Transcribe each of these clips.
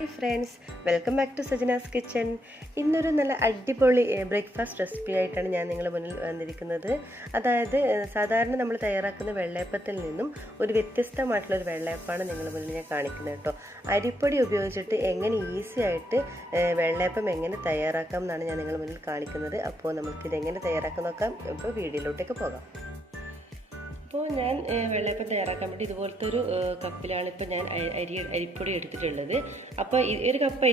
Hey friends, welcome back to Sajinas kitchen. ഇന്നൊരു നല്ല അടിപൊളി ബ്രേക്ക്ഫാസ്റ്റ് റെസിപ്പി ആയിട്ടാണ് ഞാൻ നിങ്ങളുടെ മുന്നിൽ വന്നിരിക്കുന്നത്. അതായത് സാധാരണ നമ്മൾ തയ്യാറാക്കുന്ന വെള്ളയപ്പത്തിൽ നിന്നും ഒരു വ്യത്യസ്തമായിട്ടുള്ള ഒരു വെള്ളയപ്പമാണ് നിങ്ങളുടെ മുന്നിൽ ഞാൻ കാണിക്കുന്നത് കേട്ടോ. അരിപ്പൊടി ഉപയോഗിച്ചിട്ട് എങ്ങനെ ഈസി ആയിട്ട് വെള്ളയപ്പം എങ്ങനെ തയ്യാറാക്കാം എന്നാണ് ഞാൻ നിങ്ങളുടെ മുന്നിൽ കാണിക്കുന്നത്. അപ്പോൾ നമുക്കിത് എങ്ങനെ തയ്യാറാക്കാൻ നോക്കാം. ഇപ്പോൾ വീഡിയോയിലോട്ടേക്ക് പോകാം. അപ്പോൾ ഞാൻ വെള്ളയപ്പം തയ്യാറാക്കാൻ വേണ്ടി ഇതുപോലത്തെ ഒരു കപ്പിലാണ് ഇപ്പോൾ ഞാൻ അരിപ്പൊടി എടുത്തിട്ടുള്ളത്. അപ്പോൾ ഒരു കപ്പ്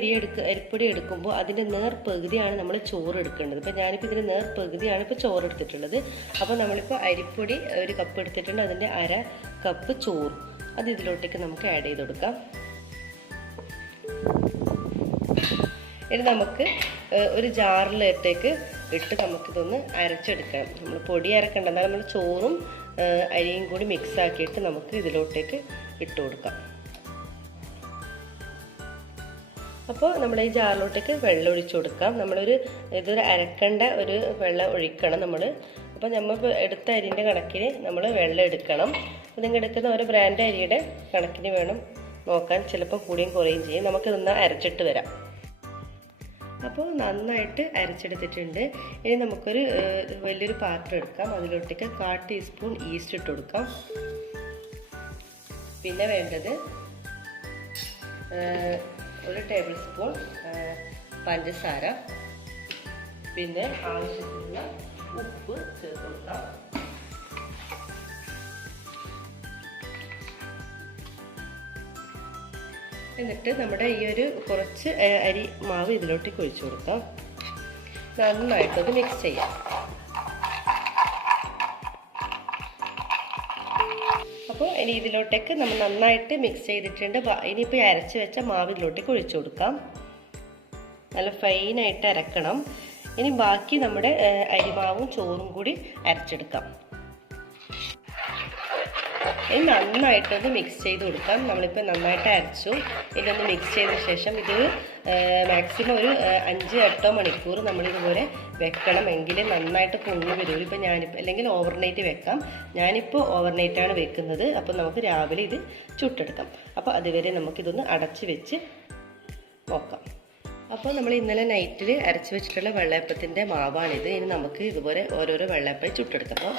അരിപ്പൊടി എടുക്കുമ്പോൾ അതിൻ്റെ നേർ പകുതിയാണ് നമ്മൾ ചോറ് എടുക്കേണ്ടത്. അപ്പോൾ ഞാനിപ്പോൾ ഇതിൻ്റെ നേർ പകുതിയാണ് ഇപ്പോൾ ചോറ് എടുത്തിട്ടുള്ളത്. അപ്പോൾ നമ്മളിപ്പോൾ അരിപ്പൊടി ഒരു കപ്പ് എടുത്തിട്ടുണ്ട്, അതിൻ്റെ അര കപ്പ് ചോറ് അത് ഇതിലോട്ടേക്ക് നമുക്ക് ആഡ് ചെയ്ത് കൊടുക്കാം. ഇനി നമുക്ക് ഒരു ജാറിലോട്ടേക്ക് ഇട്ട് നമുക്കിതൊന്ന് അരച്ചെടുക്കണം. നമ്മൾ പൊടി അരക്കണ്ട, എന്നാൽ നമ്മൾ ചോറും അരിയും കൂടി മിക്സ് ആക്കിയിട്ട് നമുക്ക് ഇതിലോട്ടേക്ക് ഇട്ട് കൊടുക്കാം. അപ്പോൾ നമ്മൾ ഈ ജാറിലോട്ടേക്ക് വെള്ളം ഒഴിച്ചു കൊടുക്കാം. ഇതൊരു അരക്കേണ്ട ഒരു വെള്ളം ഒഴിക്കണം നമ്മൾ. അപ്പോൾ നമ്മൾ എടുത്ത അരിൻ്റെ കണക്കിന് നമ്മൾ വെള്ളം എടുക്കണം. അപ്പോൾ നിങ്ങൾ എടുക്കുന്ന ഒരു ബ്രാൻഡ് അരിയുടെ കണക്കിന് വേണം നോക്കാൻ, ചിലപ്പോൾ കൂടിയും കുറയും ചെയ്യും. നമുക്കിതൊന്ന് അരച്ചിട്ട് വരാം. അപ്പോൾ നന്നായിട്ട് അരച്ചെടുത്തിട്ടുണ്ട്. ഇനി നമുക്കൊരു വലിയൊരു പാത്രം എടുക്കാം. അതിലോട്ടേക്ക് 1/4 ടീസ്പൂൺ ഈസ്റ്റ് ഇട്ട് കൊടുക്കാം. പിന്നെ വേണ്ടത് 1 ടേബിൾ സ്പൂൺ പഞ്ചസാര, പിന്നെ ആവശ്യത്തിനുള്ള ഉപ്പ് ചേർത്ത് കൊടുക്കാം. എന്നിട്ട് നമ്മുടെ ഈ ഒരു കുറച്ച് അരി മാവ് ഇതിലോട്ടേക്ക് ഒഴിച്ചു കൊടുക്കാം. നന്നായിട്ടത് മിക്സ് ചെയ്യാം. അപ്പോൾ ഇനി ഇതിലോട്ടേക്ക് നമ്മൾ നന്നായിട്ട് മിക്സ് ചെയ്തിട്ടുണ്ട്. ഇനിയിപ്പോൾ അരച്ച് വെച്ച മാവ് ഇതിലോട്ടേക്ക് ഒഴിച്ചു കൊടുക്കാം. നല്ല ഫൈനായിട്ട് അരക്കണം. ഇനി ബാക്കി നമ്മുടെ അരിമാവും ചോറും കൂടി അരച്ചെടുക്കാം. ഇനി നന്നായിട്ടൊന്ന് മിക്സ് ചെയ്ത് കൊടുക്കാം. നമ്മളിപ്പോൾ നന്നായിട്ട് അരച്ചു. ഇതൊന്ന് മിക്സ് ചെയ്തതിന് ശേഷം ഇത് മാക്സിമം ഒരു 5-8 മണിക്കൂർ നമ്മളിതുപോലെ വെക്കണം. എങ്കിൽ നന്നായിട്ട് പൊങ്ങി വരും. ഇപ്പോൾ അല്ലെങ്കിൽ ഓവർനൈറ്റ് വെക്കാം. ഞാനിപ്പോൾ ഓവർനൈറ്റാണ് വെക്കുന്നത്. അപ്പോൾ നമുക്ക് രാവിലെ ഇത് ചുട്ടെടുക്കാം. അപ്പോൾ അതുവരെ നമുക്കിതൊന്ന് അടച്ച് വെച്ച് നോക്കാം. അപ്പോൾ നമ്മൾ ഇന്നലെ നൈറ്റിൽ അരച്ച് വെച്ചിട്ടുള്ള വെള്ളയപ്പത്തിൻ്റെ മാവാണിത്. ഇനി നമുക്ക് ഇതുപോലെ ഓരോരോ വെള്ളയപ്പം ചുട്ടെടുക്കാം. അപ്പോൾ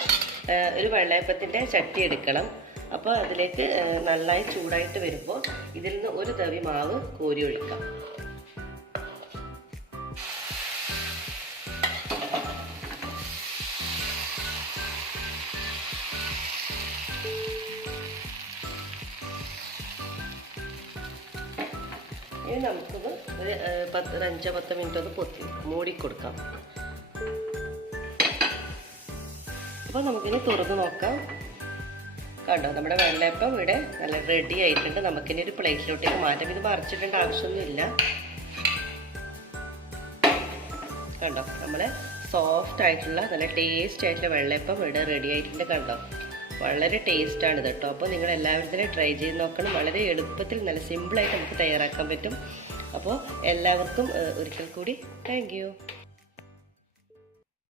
ഒരു വെള്ളയപ്പത്തിൻ്റെ ചട്ടി എടുക്കണം. അപ്പോൾ അതിലേക്ക് നന്നായി ചൂടായിട്ട് വരുമ്പോൾ ഇതിൽ നിന്ന് ഒരു തവി മാവ് കോരി ഒഴിക്കാം. ഇനി നമുക്കൊന്ന് ഒരു 5-10 മിനിറ്റ് ഒന്ന് മൂടിക്കൊടുക്കാം. അപ്പോൾ നമുക്കിനി തുറന്ന് നോക്കാം. കണ്ടോ, നമ്മുടെ വെള്ളയപ്പം ഇവിടെ നല്ല റെഡി ആയിട്ടുണ്ട്. നമുക്കിനി ഒരു പ്ലേറ്റിലോട്ടേക്ക് മാറ്റാം. ഇത് മറിച്ചിട്ടേണ്ട ആവശ്യമൊന്നുമില്ല. കണ്ടോ, നമ്മളെ സോഫ്റ്റ് ആയിട്ടുള്ള നല്ല ടേസ്റ്റ് ആയിട്ടുള്ള വെള്ളയപ്പം ഇവിടെ റെഡി ആയിട്ടുണ്ട്. കണ്ടോ, വളരെ ടേസ്റ്റാണ് ഇത് കേട്ടോ. അപ്പോൾ നിങ്ങൾ എല്ലാവരും തന്നെ ട്രൈ ചെയ്ത് നോക്കണം. വളരെ എളുപ്പത്തിൽ നല്ല സിമ്പിളായിട്ട് നമുക്ക് തയ്യാറാക്കാൻ പറ്റും. അപ്പോൾ എല്ലാവർക്കും ഒരിക്കൽ കൂടി താങ്ക് യു.